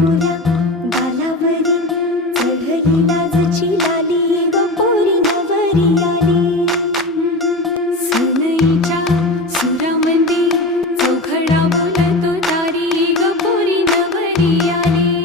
मोऱ्या गालावरी चढली लाजची लाली ग पोरी नवरी आली. सनईच्या सुरामध्ये चौघडा बोलतो तारी ग पोरी नवरी आली.